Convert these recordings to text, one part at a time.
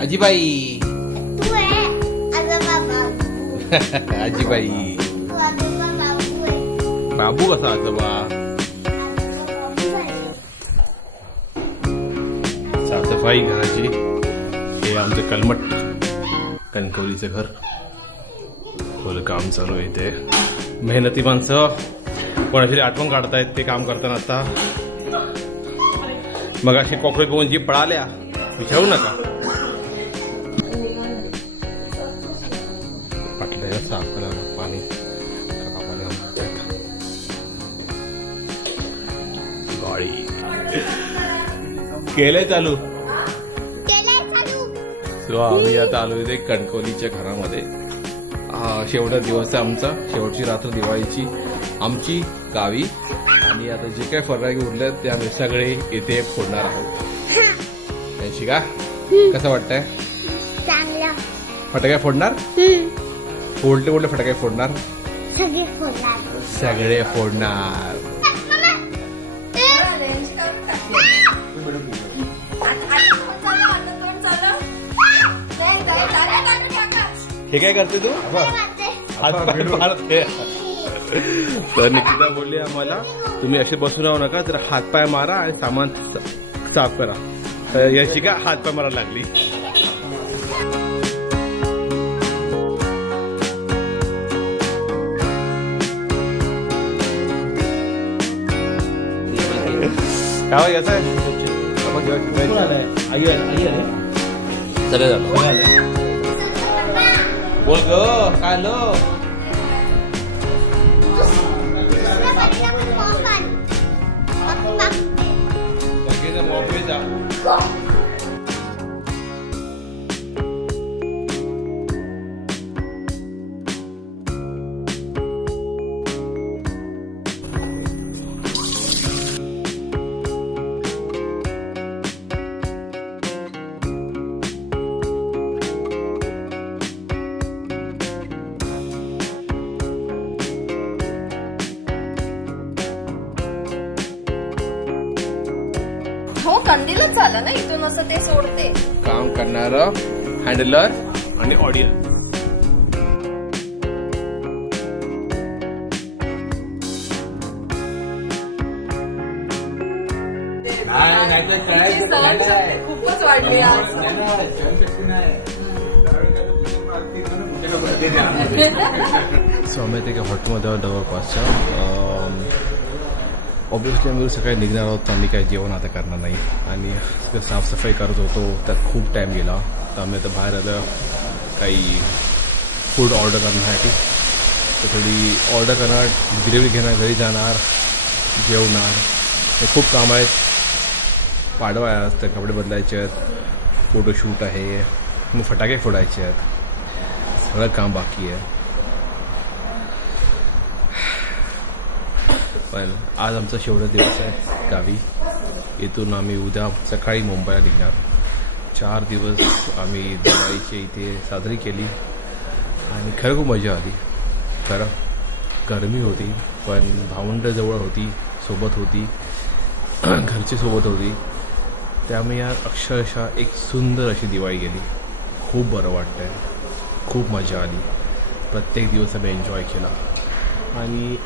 आजीबाई आजीबाई बाबू कसा आजोबा साफसफाई घराची हे आमचं कलमट कणकवलीचं घर फुल काम चालू आहे ते मेहनती माणसं कोणाची आठवण काढतायत ते काम करताना आता मग अशी कॉकरोच बघून जी पळाल्या विचारू नका पाटल्या साफ करा पाणी गाडी केलंय चालू सो आम्ही आता आलो इथे कणकवलीच्या घरामध्ये शेवटचा दिवस आहे आमचा शेवटची रात्र दिवाळीची आमची गावी आणि आता जे काही फराळी उरले ते आम्ही सगळे इथे फोडणार आहोत त्यांची का कसं वाटतंय फटाके फोडणार उलटे उलटे फटाके फोडणार सगळे फोडणार हे काय करते तू तर निकिता बोलली आम्हाला तुम्ही असे बसून राहू नका तर हातपाय मारा आणि सामान साफ करा तर याची का हातपाय मारायला लागली काय याचा सगळं झालं बोल ग काय लो मोबाईल जा हो कंदीलच झालं ना इथून असं ते सोडते काम करणारं हँडलर आणि ऑडियन्स खूपच वाढली आज स्वामी ते हॉटेलमध्ये जवळपासच्या ऑब्विसली आम्ही सकाळी निघणार आहोत तर आम्ही काही जेवण आता करणार नाही आणि साफसफाई करत होतो त्यात खूप टाईम गेला तर आम्ही आता बाहेर आलं काही फूड ऑर्डर करण्यासाठी तर थोडी ऑर्डर करणार डिलिव्हरी घेणार घरी जाणार जेवणार हे खूप काम आहेत पाडवा असतं कपडे बदलायचे आहेत फोटोशूट आहे मग फटाके फोडायचे आहेत सगळं काम बाकी आहे पण आज आमचा शेवटचा दिवस आहे गावी इथून आम्ही उद्या सकाळी मुंबईला निघणार 4 दिवस आम्ही दिवाळीची इथे साजरी केली आणि खरं खूप मजा आली खरं गरमी होती पण भावंड जवळ होती सोबत होती घरची सोबत होती त्यामुळे या अक्षरशः एक सुंदर अशी दिवाळी गेली खूप बरं वाटतंय खूप मजा आली प्रत्येक दिवस आम्ही एन्जॉय केला आणि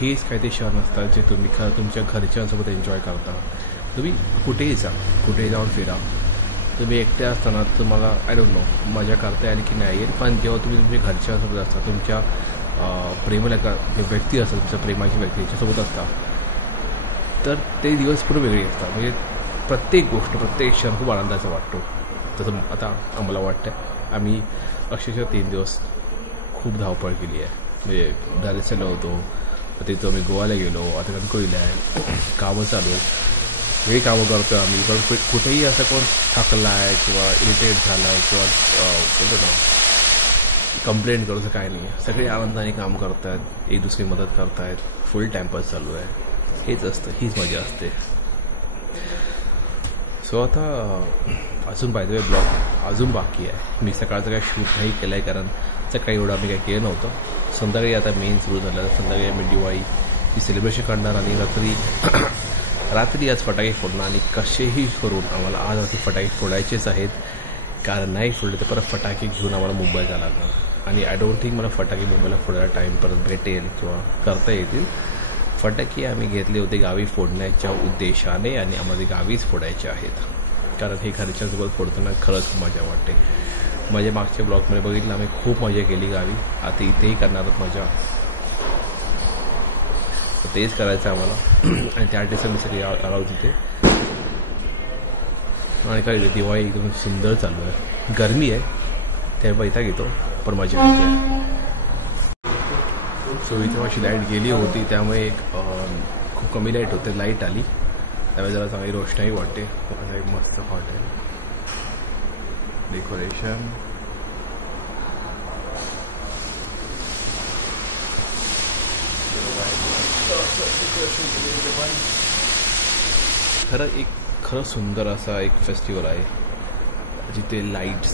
हेच काही ते क्षण असतात जे तुम्ही तुमच्या घरच्यांसोबत एन्जॉय करता तुम्ही कुठेही जा कुठेही जाऊन फिरा तुम्ही एकटे असताना तुम्हाला आय डोंट नो मजा करता येईल की नाही येईल पण जेव्हा तुम्ही तुमच्या घरच्यांसोबत असता तुमच्या प्रेमाला जे व्यक्ती असतात तुमच्या प्रेमाची व्यक्ती याच्यासोबत असता तर ते दिवस पूर्ण वेगळे असतात म्हणजे प्रत्येक गोष्ट प्रत्येक क्षण खूप आनंदाचा वाटतो तसं आता आम्हाला वाटतं आम्ही अक्षरशः 3 दिवस खूप धावपळ केली आहे म्हणजे दारेसला होतो तिथं आम्ही गोव्याला गेलो आता कणकवलीला आहे कामं चालू आहेत हे कामं करतो आम्ही पण कुठेही असं कोण थकला आहे किंवा इरिटेट झाला आहे किंवा बोलतो ना कंप्लेंट करूचं काय नाही सगळे आनंदाने काम करत आहेत एक दुसरी मदत करतायत फुल टाइमपास चालू आहे हेच असतं हीच मजा असते सो आता अजून बाय द वे ब्लॉग अजून बाकी आहे मी सकाळचं काही शूट नाही केलं आहे कारण सकाळी एवढं आम्ही काही केलं नव्हतं संध्याकाळी आता मेन सुरू झालं संध्याकाळी आम्ही दिवाळीची सेलिब्रेशन करणार आणि रात्री रात्री आज फटाके फोडणं आणि कसेही करून आम्हाला आज रात्री फटाके फोडायचेच आहेत, कारण नाही फोडले तर परत फटाके घेऊन आम्हाला मुंबईत जायला लागणार आणि आय डोंट थिंक मला फटाके मुंबईला फोडायला टाईम परत भेटेल किंवा करता येतील. फटाके आम्ही घेतले होते गावी फोडण्याच्या उद्देशाने आणि आम्हाला गावीच फोडायचे आहेत, कारण हे घरच्यांसोबत फोडताना खरंच मजा वाटते. माझ्या मागच्या ब्लॉगमध्ये बघितलं आम्ही खूप मजा केली गावी, आता इथेही करणार आहोत मजा. तेच करायचं आम्हाला आणि त्या मी सगळी आलो तिथे. आणि काय दिवाळी एकदम सुंदर चालू आहे. गरमी आहे त्यामुळे पैसा घेतो पण मजा येते. सो इथे माझी लाईट गेली होती त्यामुळे एक खूप कमी लाईट होते, लाईट आली त्यामुळे जरा चांगली रोषणाई वाटते. एक मस्त हॉटेल डेकोरेशन. खरं सुंदर असा एक फेस्टिवल आहे जिथे लाईट्स,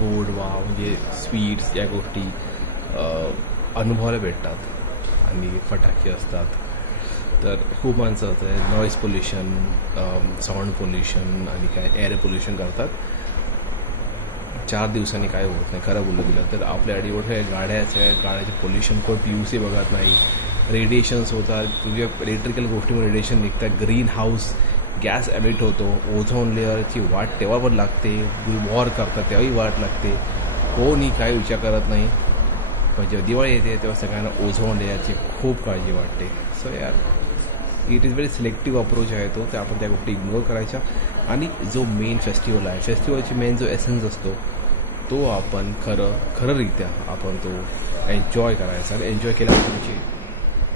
गोडवा म्हणजे स्वीट्स या गोष्टी अनुभवायला भेटतात आणि फटाके असतात. तर खूप माणसं असतात, नॉईज पोल्युशन, साऊंड पोल्युशन आणि काय एअर पोल्युशन करतात. 4 दिवसांनी काय होत नाही. खरं बोललं गेलं तर आपल्याकडे एवढं गाड्याचे पोल्युशन कोण PUC बघत नाही. रेडिएशन्स होतात, तुझ्या इलेक्ट्रिकल गोष्टीमुळे रेडिएशन निघतात, ग्रीन हाऊस गॅस एमिट होतो, ओझोन लेअरची वाट तेव्हा पण लागते, वॉर करतात तेव्हाही वाट लागते, कोणी काही विचार करत नाही. पण जेव्हा दिवाळी येते तेव्हा सगळ्यांना ओझोन लेअरची खूप काळजी वाटते. सो यार it is very selective approach आहे तो, तर आपण त्या गोष्टी इग्नोर करायच्या आणि जो मेन फेस्टिवल आहे, फेस्टिवलची मेन जो एसेन्स असतो तो आपण खरंरित्या आपण तो एन्जॉय करायचा आणि एन्जॉय केला पाहिजे,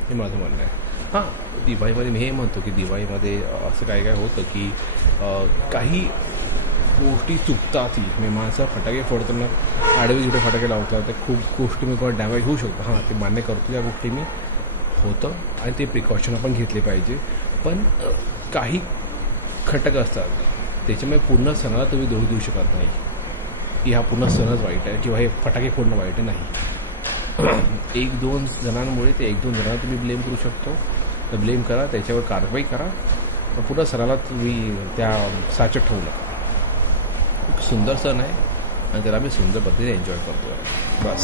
हे माझं म्हणणं आहे. हां, दिवाळीमध्ये मी हे म्हणतो की दिवाळीमध्ये असं काय होतं की काही गोष्टी चुकतातही. मी माणसं फटाके फोडताना आडवे जुडे फटाके लावतात, ते खूप गोष्टी मी कोणा डॅमेज होऊ शकतो. हां, ते मान्य करतो, या गोष्टी मी होतं आणि ते प्रिकॉशन आपण घेतले पाहिजे. पण काही खटक असतात त्याच्यामुळे पूर्ण सणाला तुम्ही दोष देऊ शकत नाही की हा पूर्ण सणच वाईट आहे किंवा हे फटाके फोडणं वाईट आहे. नाही, 1-2 जणांमुळे ते 1-2 जणांना तुम्ही ब्लेम करू शकतो, तर ब्लेम करा, त्याच्यावर कारवाई करा, पूर्ण सणाला तुम्ही त्या साचत ठेवू नका. एक सुंदर सण आहे आणि त्याला आम्ही सुंदर पद्धतीने एन्जॉय करतो आहे. बस.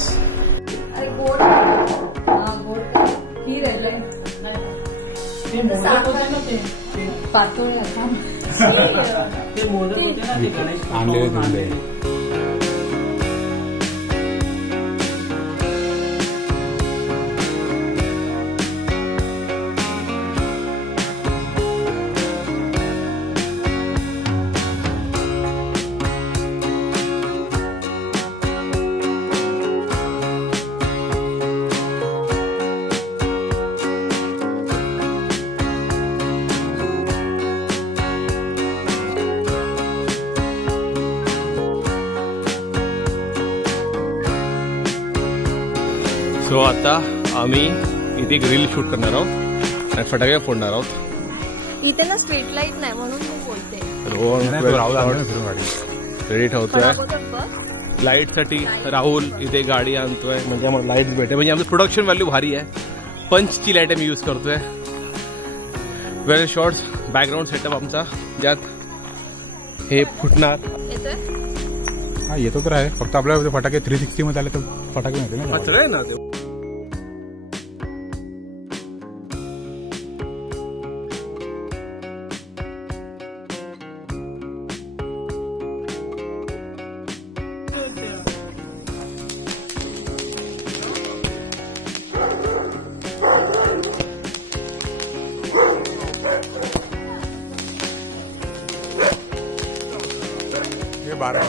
सो आता आम्ही इथे ग्रिल शूट करणार आहोत आणि फटाके फोडणार आहोत. इथे ना स्ट्रीट लाईट नाही म्हणून मी बोलते. रेडी ठेवतोय लाईटसाठी. राहुल इथे गाडी आणतोय म्हणजे आम्हाला लाईट भेटेल, म्हणजे आमचं प्रोडक्शन व्हॅल्यू भारी आहे. पंचची लाईट आम्ही यूज करतोय. वेल शॉर्ट्स बॅकग्राऊंड सेटअप आमचा, ज्यात हे फुटणार. हा येतो तर आहे, फक्त आपल्याला फटाके 360 मध्ये आले तर फटाके माहिती ना आहे ना. हे 12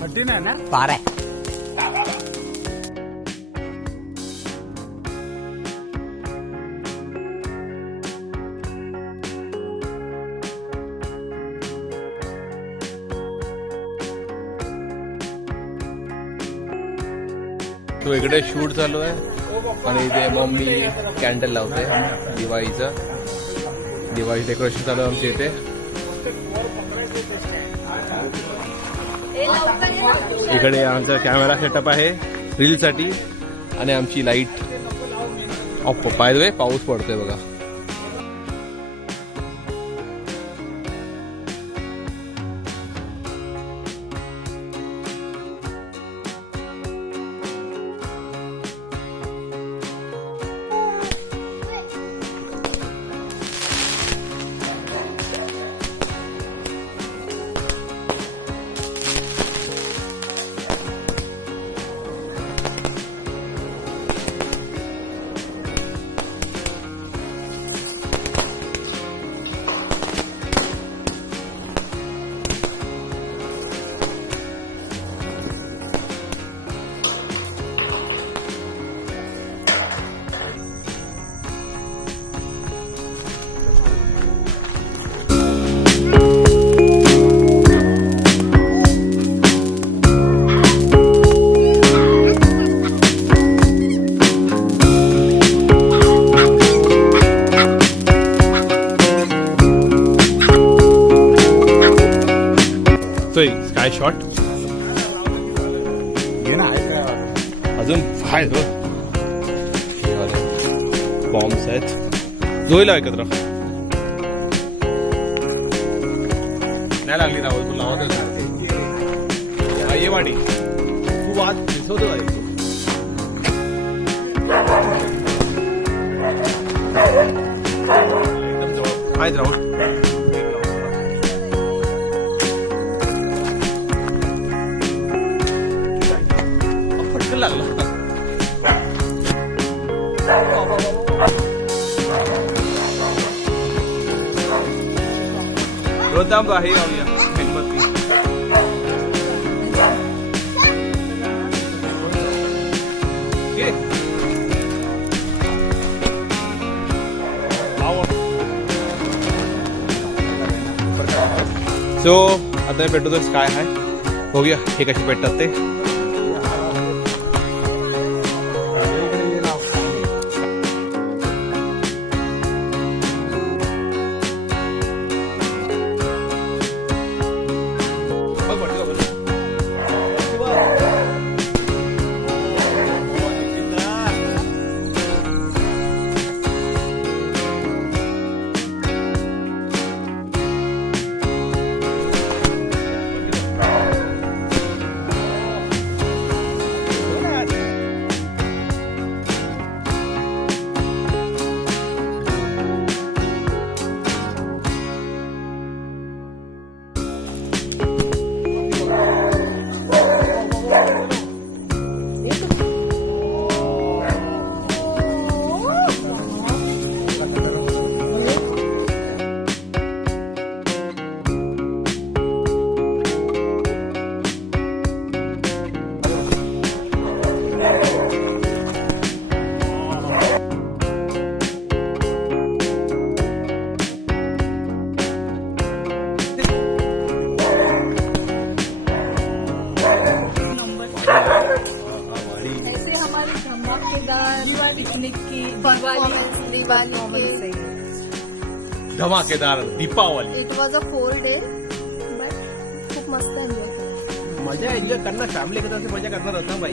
मध्य ना 12 तो इकडे शूट चालू आहे आणि इथे मम्मी कॅन्डल लावते दिवाळीचं. दिवाळी डेकोरेशन चालू आहे आमच्या इथे. इकडे आमचा कॅमेरा सेटअप आहे रीलसाठी आणि आमची light of. By the way पाऊस पडतोय बघा. लागतोय स्काय शॉट. अजून बॉम्ब्स आहेत. जोईला एकत्र नाही लागली राहुल, तू लावत ये वाडी तू वाद दिसवतो आहेत राहुल. पटकन लागला. रोदाम आहे राहूया मेणबत्ती. सो आता पेटवतो स्काय आहे. बघूया हे कसे पेटतात ते. पिकनिक की दिवाली धमाकेदार Deepavali. It was a 4 day but खूप मस्त एन्जॉय. मजा एन्जॉय करणार फॅमिली एकत्र मजा करणार होता बाई.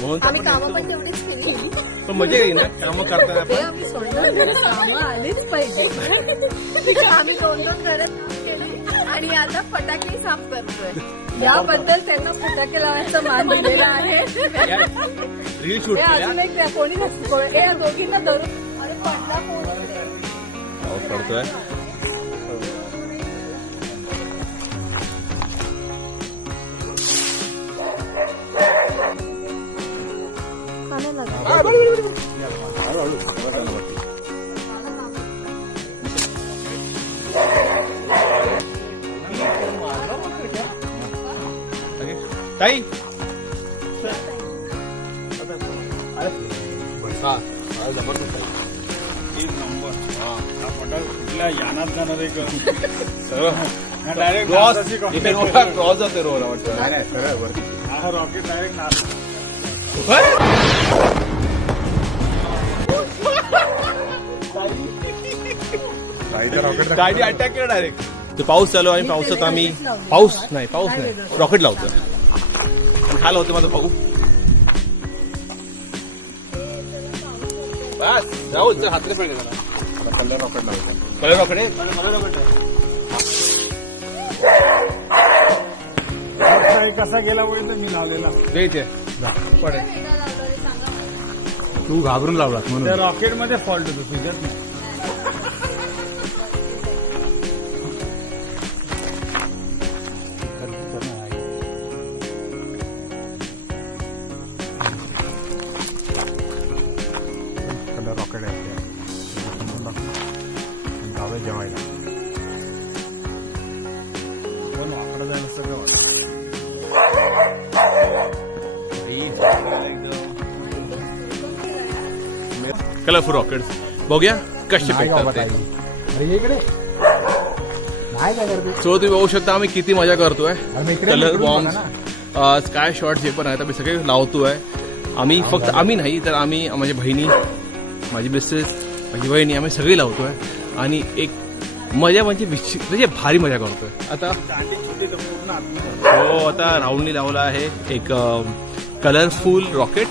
म्हणून आम्ही कामं पण तेवढीच केली. पण मजा येईल ना कामं करताना. आम्ही सोडलं कामं आलीच पाहिजे. आम्ही 2-2 घरं साफ केली आणि आता फटाके साफ करतोय. याबद्दल त्यांना फटाके लावायचा मान दिलेला आहे. रील शूट अजून एक कोणी दोघींना धरून अरे पडला पाऊस पडतोय. ताई जबरदस्त आहे. एक नंबर. हा पटाल कुठल्या यानात जाणार एक डायरेक्ट क्रॉस जाते रोड वाटतं. सरळ वरती हा रॉकेट डायरेक्ट गाडी अटॅक केला डायरेक्ट. तो पाऊस चालू आहे. पावसात आम्ही पाऊस नाही रॉकेट लावतो. खाल होते माझा भाऊ. बस जाऊ हातले पडले त्याला. कलर रॉकेट लावतो. कलर रॉकेट कसा गेला पर्यंत मी लावलेला द्यायचे पडेल. तू घाबरून लावलास म्हणून. रॉकेट मध्ये फॉल्ट होतो तुझ्यात नाही. रॉकेट आहे जावे जेवायला. पण वाकडं जायला सगळं कलरफुल रॉकेट. बघूया कसे पेटतात. सो तुम्ही बघू शकता आम्ही किती मजा करतोय. कलर बॉम्ब स्काय शॉट जे पण आहेत आम्ही सगळे लावतोय. आम्ही फक्त आम्ही नाही तर आम्ही माझ्या बहिणी माझी मिसेस माझी बहिणी आम्ही सगळी लावतोय. आणि एक मजा म्हणजे भारी मजा करतोय आता. हो आता राहुलनी लावला आहे एक कलरफुल रॉकेट.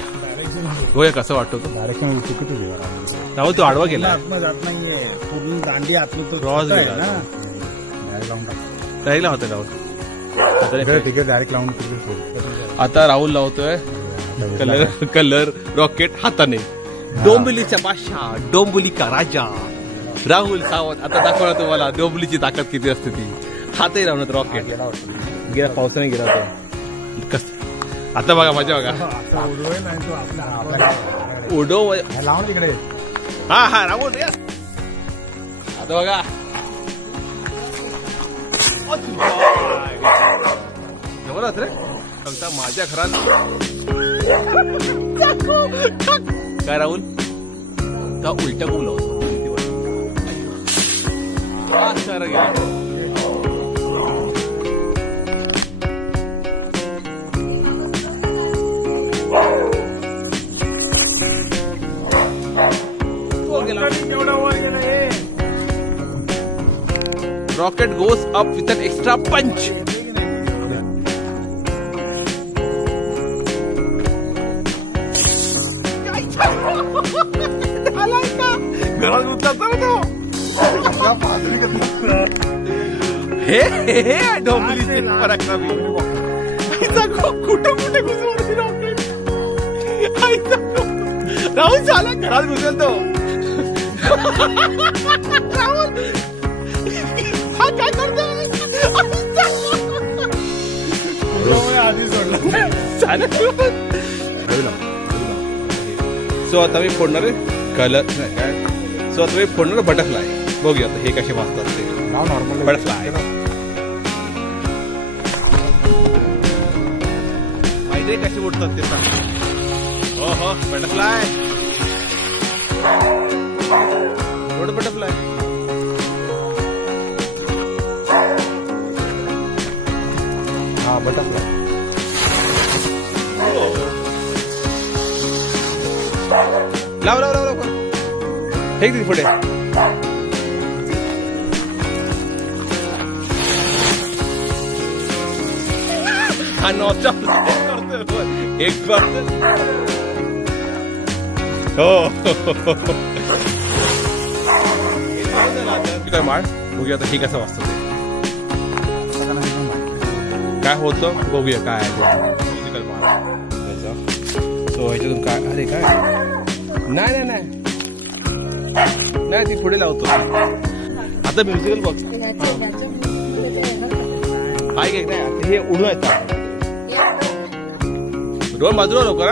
बघूया कसं वाटतो तो. डायरेक्शन चुकीचं राहुल तो आडवा गेला जात नाहीये पूर्ण दांडी आतून क्रॉस गेला राहिला होता राहुल. ठीक आहे डायरेक्ट लावून आता राहुल लावतोय कलर रॉकेट हाताने. डोंबिवलीचा बादशाह, डोंबिवली का राजा राहुल सावंत. आता दाखवणार तुम्हाला डोंबिवलीची ताकद किती असते ती. हातही लावणार रॉकेट. गेला पावसाने गेला होता कस. आता बघा मजा बघा. उडो लावून तिकडे. हा राहुल रे. आता बघा जबरदस्त रे. फक्त माझ्या घरात काय राहुल का उलटा बोललो rocket गोes up with an extra punch. घरात उतरतो हे डोंबिवलीचे पराक्रमी. कुठं कुठे घुसवतो रॉकेट. राहुल झाला घरात घुसेल तो. राहुल हा काय करतो. आधी सोडला. सो आता मी फोडणार आहे कलर. सो आता मी फोडणार बटरफ्लाय. बघूया आता हे कसे वाचतात ते. नॉर्मल बटरफ्लाय माहिती आहे कसे उडतात ते सांग. हो हो बटरफ्लाय उड बटरफ्लाय. हा बटरफ्लाय. लाव लाव लाव लाव हे किती पुढे. हा नॉचा एक करतो. हो काय माळ. बघूया आता हे कसं वाचतं ते काय होतं. बघूया काय आहे म्युझिकल माळ. सो ह्याच्यातून काय. अरे काय नाही नाही नाही नाही ती पुढे लावतो. आता म्युझिकल बॉक्स काय काय नाही हे उडून येतात. दोन बाजूला लवकर.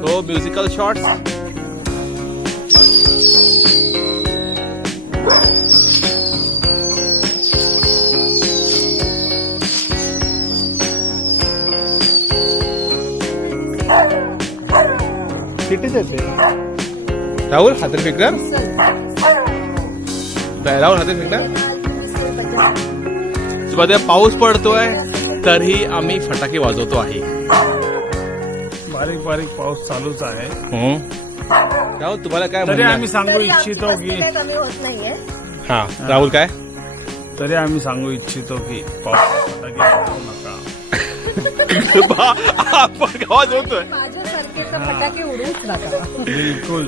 So musical shorts. कितीच येते राहुल हातात फेकणार. राहुल हातात फेकणार. मध्ये पाऊस पडतोय तरीही आम्ही फटाके वाजवतो आहे. बारीक बारीक पाऊस चालूच आहे. राहुल तुम्हाला काय तरी आम्ही सांगू इच्छितो की हा राहुल काय. तरी आम्ही सांगू इच्छितो की पावसात फटाके वाजवू नका. आपण गावात होतोय फटाके उडूच नका. बिलकुल.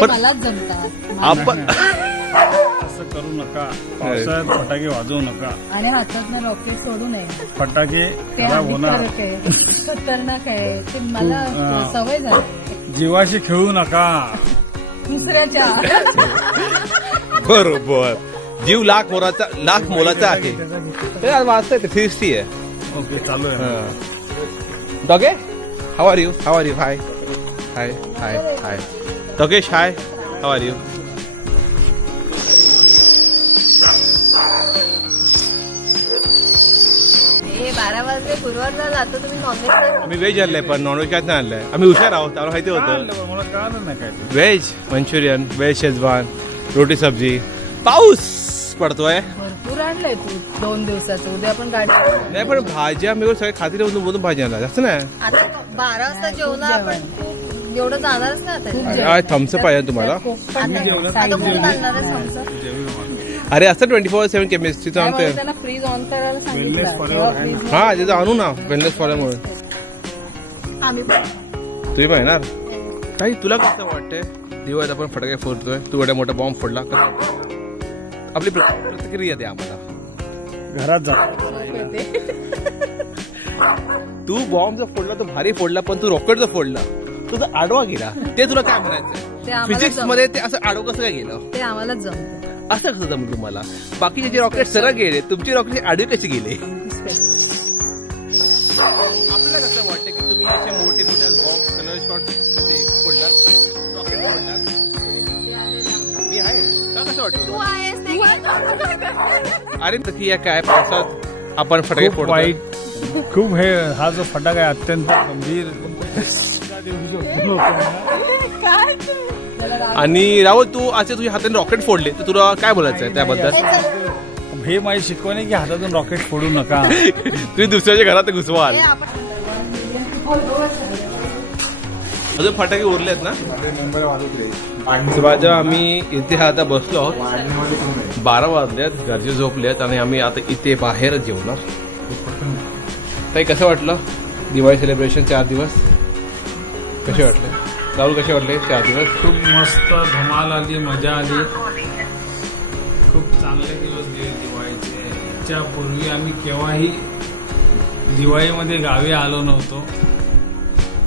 पण मलाच जमतात. आपण असं करू नका. पावसाळ्यात फटाके वाजवू नका आणि हातात रॉकेट सोडू नये. फटाके ते खराब होणार. खतरनाक आहे ते. मला सवय झाली. जीवाशी खेळू नका. दुसऱ्याच्या बरोबर. जीव लाख मोलाचा आहे. वाचतंय ते 360 आहे. ओके चालू आहे. डॉगे how are you. How are you. Hi hi hi hi Dogesh. Hi how are you. हे 12 वाजले गुरुवार झाला. आता तुम्ही नॉनव्हेज. आम्ही व्हेज आणलंय पण नॉनव्हेज काय नाही आणलंय. आम्ही हुशार आहोत. त्याला माहिती होतं. मला कळलं नाही काय. व्हेज मंचुरियन, व्हेज शेजवान, रोटी सब्जी. पाऊस पडतोय. भरपूर आणलंय तू 2 दिवसाचं. उद्या आपण गाडी नाही पण भाज्या मी सगळे खात्री बोलून भाजी आणला जास्त नाही. आता 12 वाजता जेवणार आपण. एवढं जाणारच ना आता. थम्सअप आहे तुम्हाला. आता कोण आणणार आहे थम्सअप. अरे असं 24/7 केमिस्ट्री सांगतोय. त्यांना फ्रीज ऑन करायला सांगितलं. हा तिथं आणू ना वेलनेस फॉरम म्हणून. आम्ही पण तुम्ही पण येणार. काही तुला कसं वाटतंय दिवाळीत आपण फटाके फोडतोय, तू एवढा मोठा बॉम्ब फोडला, आपली प्रतिक्रिया दे आम्हाला. घरात जा. तू बॉम्ब जर फोडला तो भारी फोडला, पण तू रॉकेट जर फोडला तुझा आडवा गेला, ते तुला काय म्हणायचं? फिजिक्स मध्ये ते असं आडवं कसं काय गेलं? ते आम्हाला जमतं. असं कसं जमलं तुम्हाला? बाकीचे जे रॉकेट सरळ गेले, तुमचे रॉकेट आडवे कसे गेले? आपल्याला कसं वाटतं की तुम्ही असे मोठे मोठे बॉम्ब कलर शॉट फोडलात, रॉकेट फोडलात? मी आहे का? कसं वाटतं? अरे नक्की या काय पावसात आपण फटाके फोडतो. वाईट खूप हे हा जो फटाका आहे अत्यंत गंभीर. आणि राहुल तू असे तुझ्या हाताने रॉकेट फोडले तर तुला काय बोलायचं आहे त्याबद्दल? हे माझी शिकवण आहे की हातातून रॉकेट फोडू नका. तुम्ही दुसऱ्याच्या घरात घुसवाल. अजून फटाके उरले आहेत ना? माझ्या आम्ही इथे आता बसलो आहोत. 12 वाजल्यात, घरचे झोपलेत आणि आम्ही आता इथे बाहेरच जेवणार. ताई कसं वाटलं दिवाळी सेलिब्रेशन 4 दिवस? कसे वाटले राहुल? कसे वाटले 4 दिवस? खूप मस्त धमाल आली, मजा आली. खूप चांगले दिवस गेले दिवाळीचे. याच्या पूर्वी आम्ही केव्हाही दिवाळीमध्ये गावी आलो नव्हतो.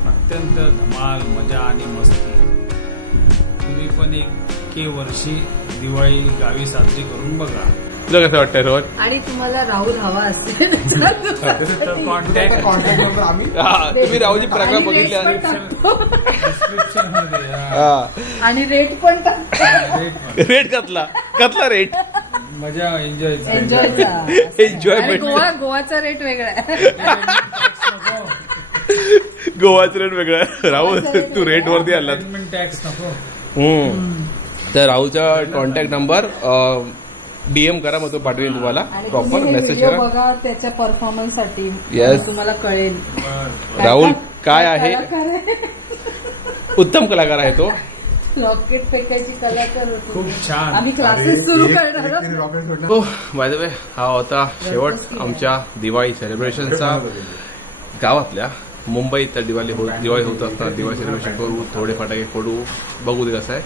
अत्यंत धमाल, मजा आणि मस्ती. तुम्ही पण एक वर्षी दिवाळी गावी साजरी करून बघा. तुला कसं वाटतंय रोहन? आणि तुम्हाला राहुल हवा असेल कॉन्टॅक्ट तुम्ही राहुलची प्रकार बघितले आणि रेट पण रेट कसला रेट? मजा एन्जॉयचा एन्जॉयमेंट. गोवाचा रेट वेगळा आहे. गोवाचा रेट वेगळा. राहुल तू रेट वरती आला. टॅक्स नको. तर राहुलचा कॉन्टॅक्ट नंबर DM करा, मग तो पाठवेल तुम्हाला. प्रॉपर मेसेज करा बघा त्याच्या परफॉर्मन्स साठी. Yes. तुम्हाला कळेल राहुल काय आहे. उत्तम कलाकार आहे तो. रॉकेट फेकायची कलाकार होतो. खूप छान. आम्ही क्लासेस सुरू करणार. बाय द वे हा होता शेवट आमच्या दिवाळी सेलिब्रेशनचा. गावातल्या मुंबईत दिवाळी होत असताना दिवाळी सेलिब्रेशन करू, थोडे फटाके फोडू, बघू दे कसं आहे.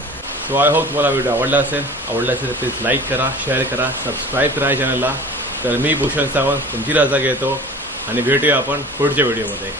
सो आय होप तुम्हाला व्हिडिओ आवडला असेल तर प्लीज लाईक करा, शेअर करा, सबस्क्राईब करा चॅनलला. तर मी भूषण सावंत तुमची रजा घेतो आणि भेटूया आपण पुढच्या व्हिडिओमध्ये.